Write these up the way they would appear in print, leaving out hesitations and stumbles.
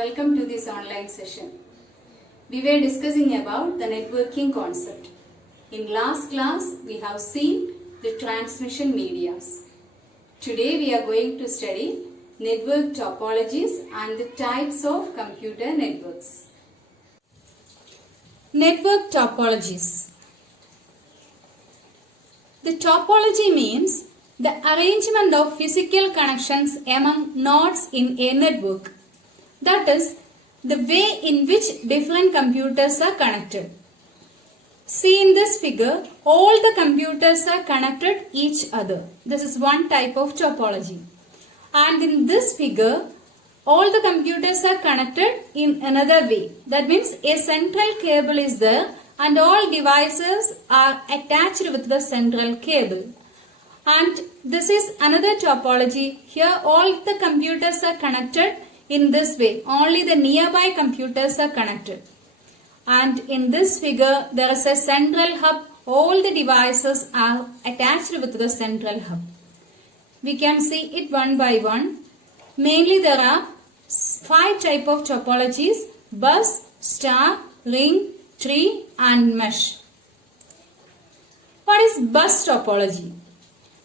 Welcome to this online session. We were discussing about the networking concept. In last class, we have seen the transmission medias. Today we are going to study network topologies and the types of computer networks. Network topologies. The topology means the arrangement of physical connections among nodes in a network. That is, the way in which different computers are connected. See in this figure, all the computers are connected each other. This is one type of topology. And in this figure, all the computers are connected in another way. That means a central cable is there and all devices are attached with the central cable. And this is another topology. Here all the computers are connected in this way. Only the nearby computers are connected. And in this figure there is a central hub. All the devices are attached with the central hub. We can see it one by one. Mainly there are 5 types of topologies: bus, star, ring, tree and mesh. What is bus topology?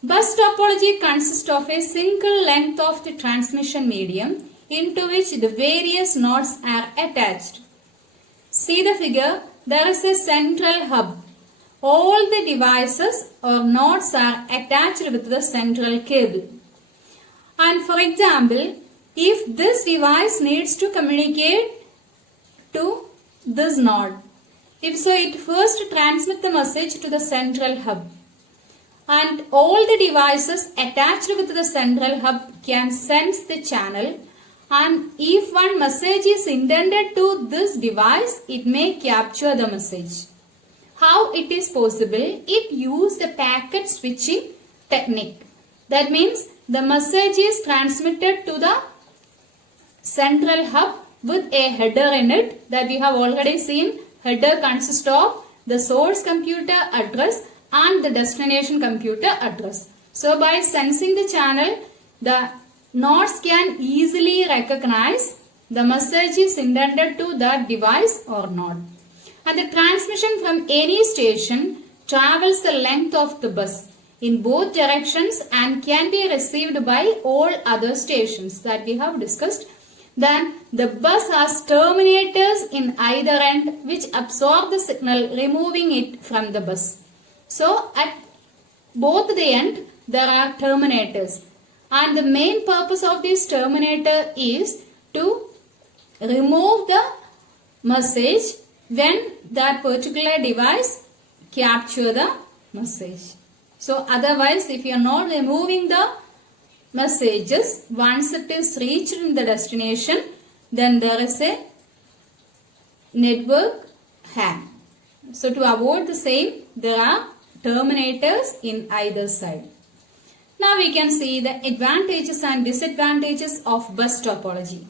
Bus topology consists of a single length of the transmission medium into which the various nodes are attached. See the figure, there is a central hub. All the devices or nodes are attached with the central cable. And for example, if this device needs to communicate to this node, if so, it first transmits the message to the central hub. And all the devices attached with the central hub can sense the channel, and if one message is intended to this device, it may capture the message. How it is possible? It uses the packet switching technique. That means the message is transmitted to the central hub with a header in it that we have already seen. Header consists of the source computer address and the destination computer address. So by sensing the channel, the nodes can easily recognize the message is intended to that device or not. And the transmission from any station travels the length of the bus in both directions and can be received by all other stations that we have discussed. Then the bus has terminators in either end which absorb the signal, removing it from the bus. So at both the end there are terminators, and the main purpose of this terminator is to remove the message when that particular device capture the message. So otherwise, if you are not removing the messages, once it is reached in the destination, then there is a network hang. So to avoid the same, there are terminators in either side. Now we can see the advantages and disadvantages of bus topology.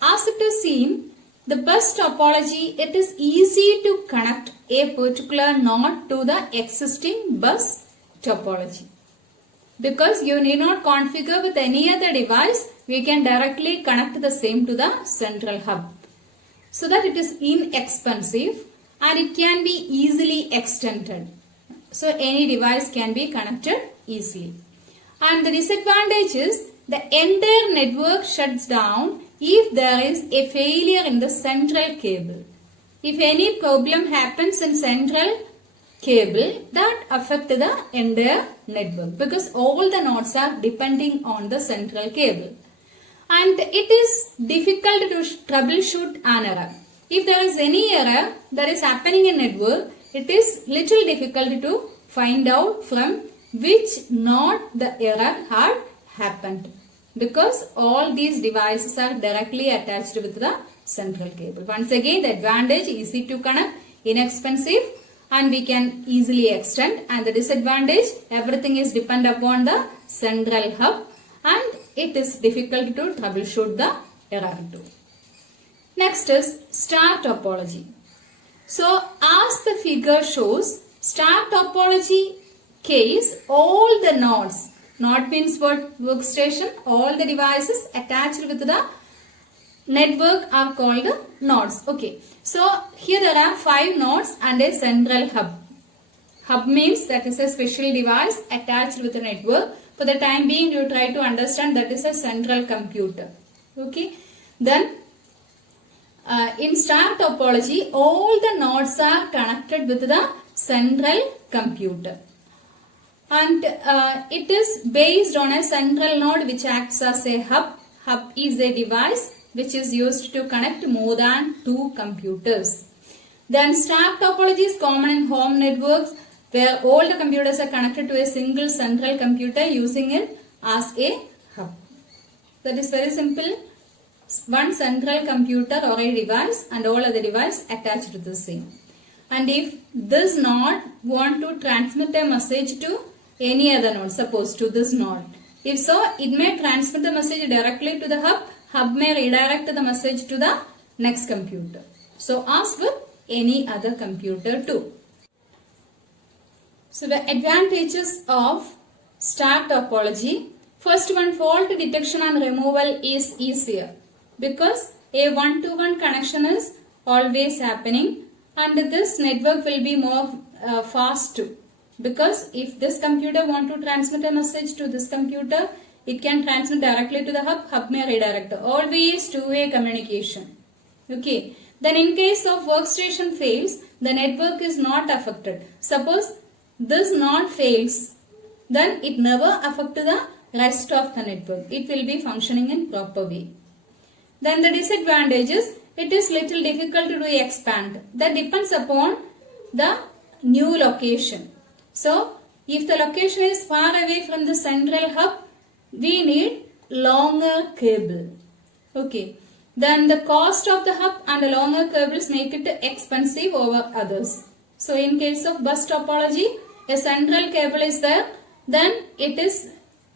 As it is seen, the bus topology, it is easy to connect a particular node to the existing bus topology. Because you need not configure with any other device, we can directly connect the same to the central hub. So that it is inexpensive and it can be easily extended. So any device can be connected easily. And the disadvantage is the entire network shuts down if there is a failure in the central cable. If any problem happens in central cable, that affects the entire network because all the nodes are depending on the central cable. And it is difficult to troubleshoot an error. If there is any error that is happening in network, it is little difficult to find out from which node the error had happened, because all these devices are directly attached with the central cable. Once again, the advantage, easy to connect, inexpensive, and we can easily extend. And the disadvantage, everything is dependent upon the central hub and it is difficult to troubleshoot the error too. Next is star topology. So as the figure shows, star topology case, all the nodes, node means what? Workstation, all the devices attached with the network are called nodes. Okay. So here there are 5 nodes and a central hub. Hub means that is a special device attached with a network. For the time being, you try to understand that is a central computer. Okay. Then in star topology, all the nodes are connected with the central computer. And it is based on a central node which acts as a hub. Hub is a device which is used to connect more than 2 computers. Then star topology is common in home networks where all the computers are connected to a single central computer using it as a hub. That is very simple. One central computer or a device and all other devices attached to the same. And if this node want to transmit a message to any other node, suppose to this node. If so, it may transmit the message directly to the hub. Hub may redirect the message to the next computer. So as with any other computer too. So the advantages of star topology. First one, fault detection and removal is easier because a one-to-one connection is always happening and this network will be more fast too. Because if this computer want to transmit a message to this computer, it can transmit directly to the hub, hub may redirect. Always two-way communication. Okay. Then in case of workstation fails, the network is not affected. Suppose this node fails, then it never affects the rest of the network. It will be functioning in proper way. Then the disadvantages, it is little difficult to expand. That depends upon the new location. So, if the location is far away from the central hub, we need longer cable. Okay. Then the cost of the hub and the longer cables make it expensive over others. So, in case of bus topology, a central cable is there, then it is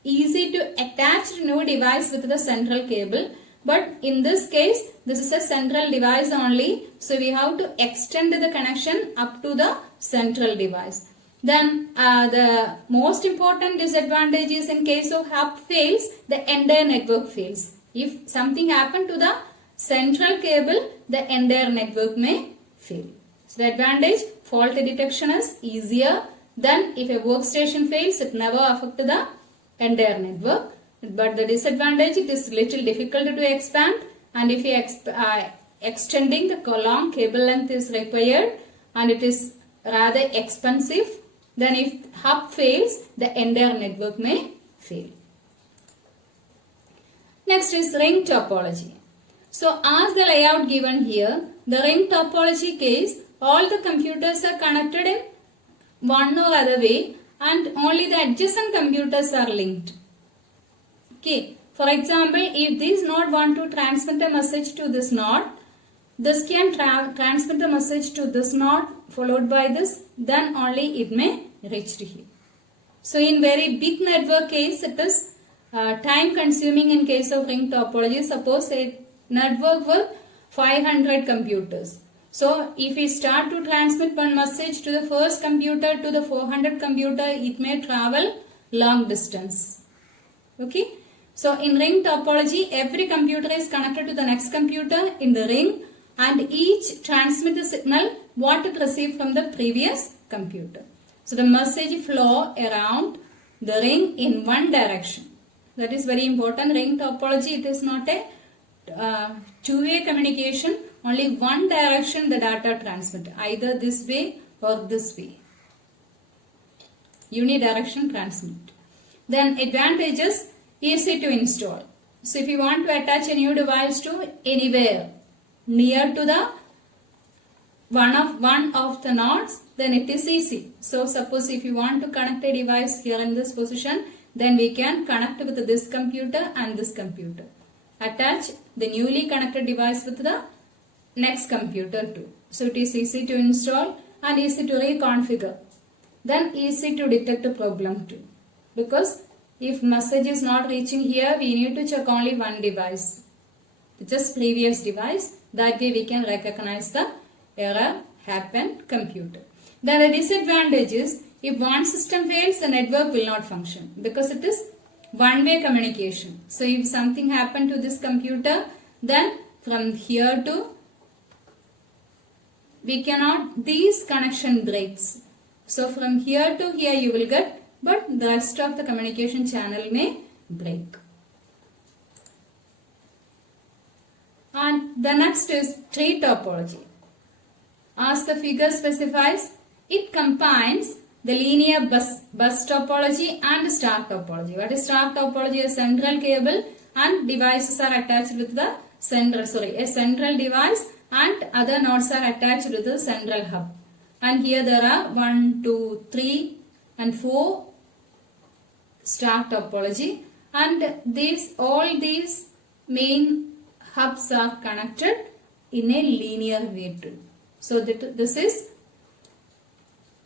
easy to attach a new device with the central cable. But in this case, this is a central device only. So, we have to extend the connection up to the central device. Then the most important disadvantage is in case of hub fails, the entire network fails. If something happened to the central cable, the entire network may fail. So the advantage, fault detection is easier. Then if a workstation fails, it never affects the entire network. But the disadvantage, it is little difficult to expand. And if you extending the long cable length is required and it is rather expensive, then if hub fails, the entire network may fail. Next is ring topology. So as the layout given here, the ring topology case, all the computers are connected in one or other way and only the adjacent computers are linked. Okay. For example, if this node want to transmit a message to this node, this can transmit the message to this node followed by this, then only it may reach to here. So in very big network case, it is time consuming in case of ring topology. Suppose a network with 500 computers. So if we start to transmit one message to the first computer to the 400 computer, it may travel long distance. Okay. So in ring topology, every computer is connected to the next computer in the ring and each transmit the signal what it received from the previous computer. So the message flow around the ring in one direction. That is very important. Ring topology, it is not a two-way communication. Only one direction the data transmit, either this way or this way. Unidirection transmit. Then advantages, easy to install. So if you want to attach a new device to anywhere near to the one of the nodes, then it is easy. So suppose if you want to connect a device here in this position, then we can connect with this computer and this computer. Attach the newly connected device with the next computer too. So it is easy to install and easy to reconfigure. Then easy to detect a problem too. Because if message is not reaching here, we need to check only one device. Just previous device. That way we can recognize the error happened computer. Then the disadvantage is, if one system fails, the network will not function because it is one-way communication. So if something happened to this computer, then from here to, we cannot, these connection breaks. So from here to here you will get, but the rest of the communication channel may break. And the next is tree topology. As the figure specifies, it combines the linear bus topology and star topology. What is star topology? A central cable and devices are attached with the a central device and other nodes are attached with the central hub. And here there are 1, 2, 3 and 4 star topology, and all these main hubs are connected in a linear way too. So this is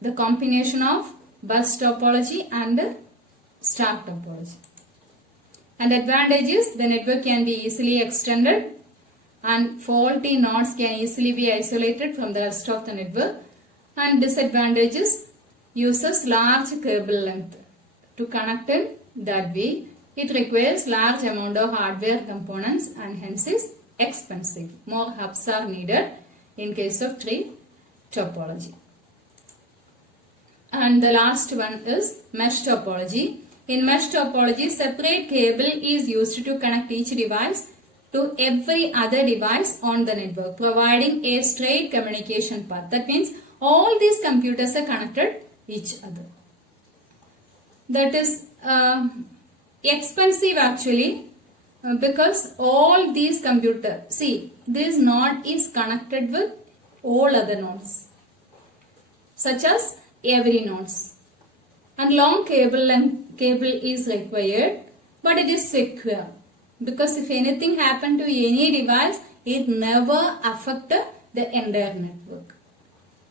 the combination of bus topology and star topology. And advantage is the network can be easily extended and faulty nodes can easily be isolated from the rest of the network. And disadvantages, uses large cable length to connect in that way. It requires large amount of hardware components and hence is expensive. More hubs are needed in case of tree topology. And the last one is mesh topology. In mesh topology, separate cable is used to connect each device to every other device on the network, providing a straight communication path. That means all these computers are connected each other. That is expensive actually because all these computers, see, this node is connected with all other nodes such as every nodes, and long cable is required, but it is secure because if anything happened to any device, it never affect the entire network.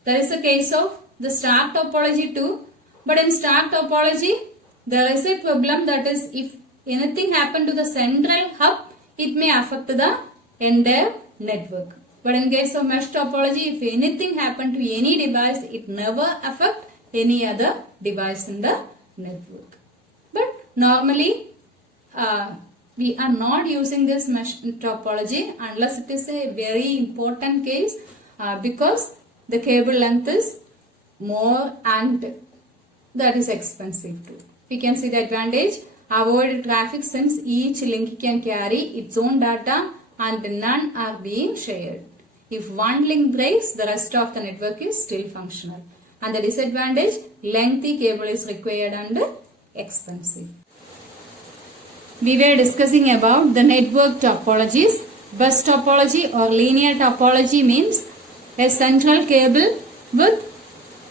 That is the case of the star topology too, but in star topology there is a problem, that is if anything happened to the central hub, it may affect the entire network. But in case of mesh topology, if anything happened to any device, it never affect any other device in the network. But normally we are not using this mesh topology unless it is a very important case because the cable length is more and that is expensive too. We can see the advantage. Avoid traffic since each link can carry its own data and none are being shared. If one link breaks, the rest of the network is still functional. And the disadvantage, lengthy cable is required and expensive. We were discussing about the network topologies. Bus topology or linear topology means a central cable with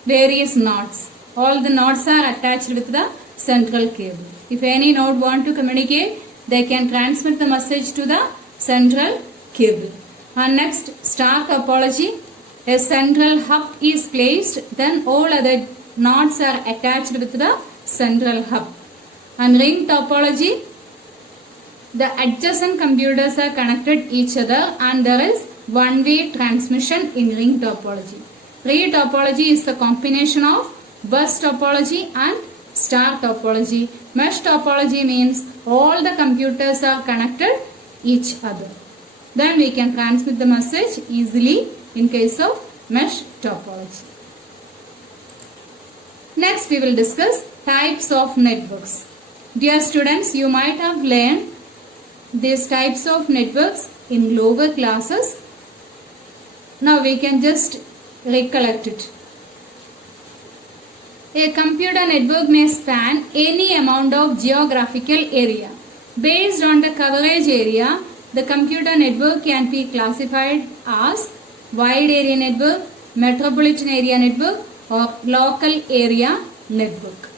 various nodes. All the nodes are attached with the central cable. If any node want to communicate, they can transmit the message to the central cable. And next, star topology. A central hub is placed, then all other nodes are attached with the central hub. And ring topology, the adjacent computers are connected each other and there is one-way transmission in ring topology. Tree topology is the combination of bus topology and star topology. Mesh topology means all the computers are connected each other. Then we can transmit the message easily in case of mesh topology. Next we will discuss types of networks. Dear students, you might have learned these types of networks in lower classes. Now we can just recollect it. A computer network may span any amount of geographical area. Based on the coverage area, the computer network can be classified as wide area network, metropolitan area network or local area network.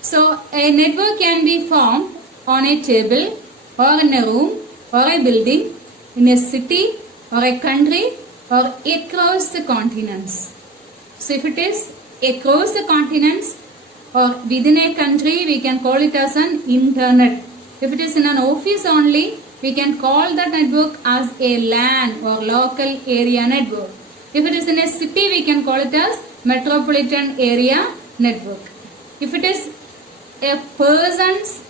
So a network can be formed on a table or in a room or a building, in a city or a country or across the continents. So if it is across the continents or within a country, we can call it as an internet. If it is in an office only, we can call that network as a LAN or local area network. If it is in a city, we can call it as metropolitan area network. If it is a person's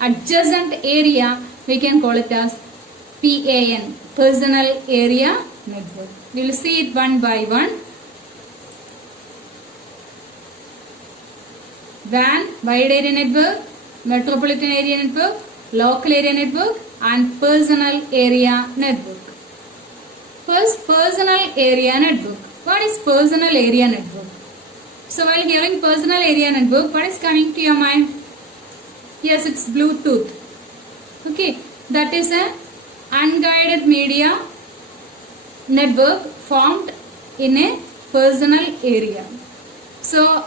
adjacent area, we can call it as PAN, Personal Area Network. We will see it one by one. WAN, Wide Area Network, Metropolitan Area Network, Local Area Network and Personal Area Network. First, Personal Area Network. What is Personal Area Network? So while hearing Personal Area Network, what is coming to your mind? Yes, it's Bluetooth. Okay, that is an unguided media network formed in a personal area. So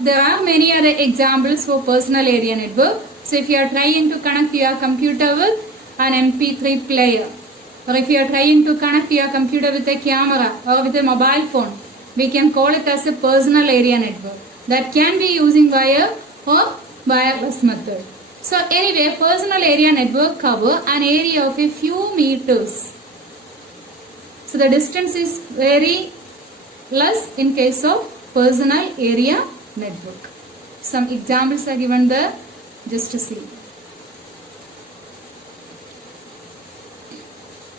there are many other examples for personal area network. So if you are trying to connect your computer with an MP3 player, or if you are trying to connect your computer with a camera or with a mobile phone, we can call it as a personal area network that can be using wire or wireless method. So anyway, personal area network cover an area of a few meters. So the distance is very less in case of personal area network. Some examples are given there just to see.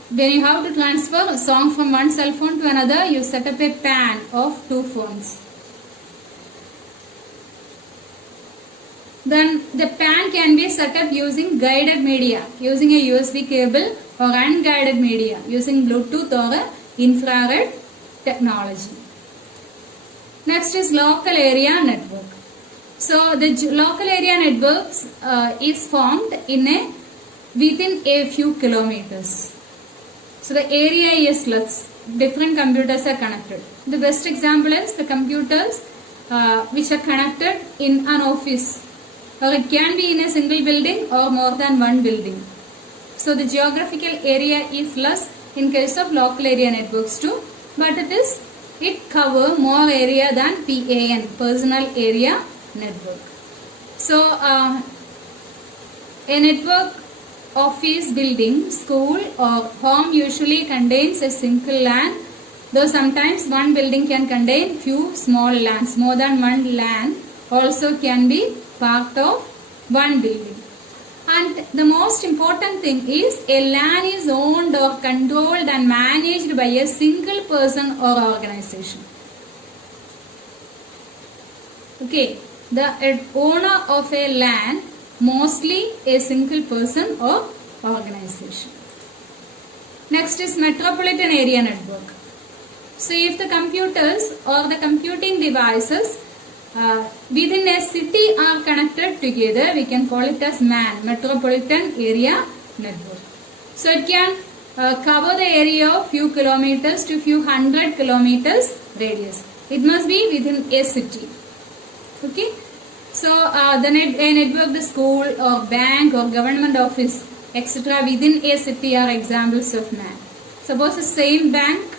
When you have to transfer a song from one cell phone to another, you set up a PAN of 2 phones. Then the PAN can be set up using guided media, using a USB cable, or unguided media, using Bluetooth or infrared technology. Next is local area network. So the local area networks is formed within a few kilometers. So the area is less. Different computers are connected. The best example is the computers which are connected in an office, or it can be in a single building or more than one building. So the geographical area is less in case of local area networks too, but it cover more area than PAN, personal area network. So a network office building, school or home usually contains a single LAN, though sometimes one building can contain few small LANs. More than one LAN also can be part of one building. And the most important thing is a LAN is owned or controlled and managed by a single person or organization. Okay, the owner of a LAN mostly a single person or organization. Next is metropolitan area network. So if the computers or the computing devices within a city are connected together, we can call it as MAN, Metropolitan Area Network. So it can cover the area of few kilometers to few hundred kilometers radius. It must be within a city. Okay. So a network, the school or bank or government office, etc. within a city are examples of MAN. Suppose the same bank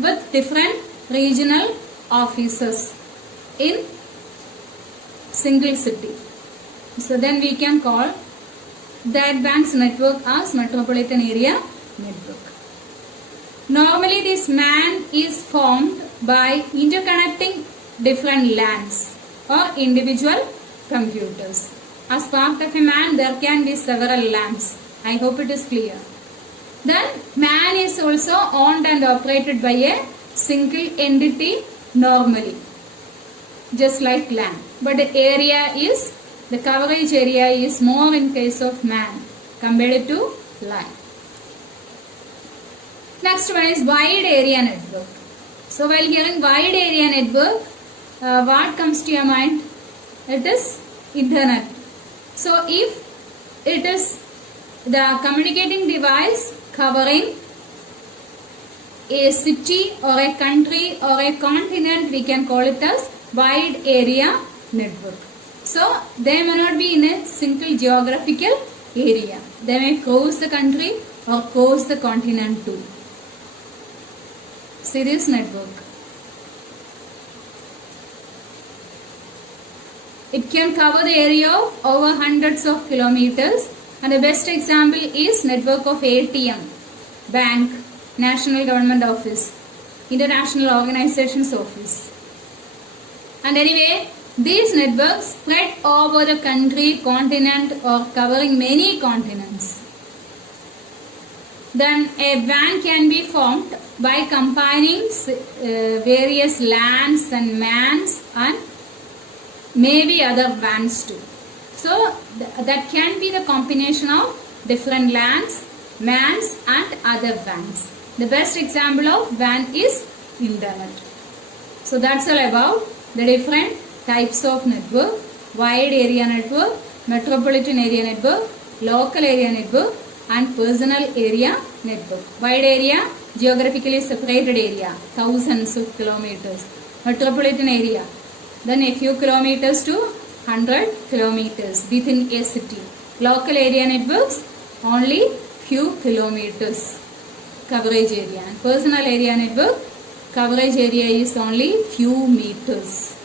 with different regional offices in single city. So then we can call that bank's network as metropolitan area network. Normally this MAN is formed by interconnecting different LANs or individual computers. As part of a MAN, there can be several LANs. I hope it is clear. Then MAN is also owned and operated by a single entity normally, just like LAN. But the coverage area is more in case of MAN compared to LAN. Next one is wide area network. So while hearing wide area network, what comes to your mind? It is internet. So if it is the communicating device covering a city or a country or a continent, we can call it as wide area network. So they may not be in a single geographical area. They may cross the country or cross the continent too. See this network. It can cover the area of over hundreds of kilometers, and the best example is network of ATM, bank, national government office, international organizations office. And anyway, these networks spread over the country, continent or covering many continents. Then a WAN can be formed by combining various LANs and MANs and maybe other WANs too. So that can be the combination of different LANs, MANs and other WANs. The best example of WAN is internet. So that's all about the different types of network: wide area network, metropolitan area network, local area network and personal area network. Wide area, geographically separated area, thousands of kilometers. Metropolitan area, then a few kilometers to 100 kilometers within a city. Local area networks, only few kilometers coverage area. And personal area network, coverage area is only few meters.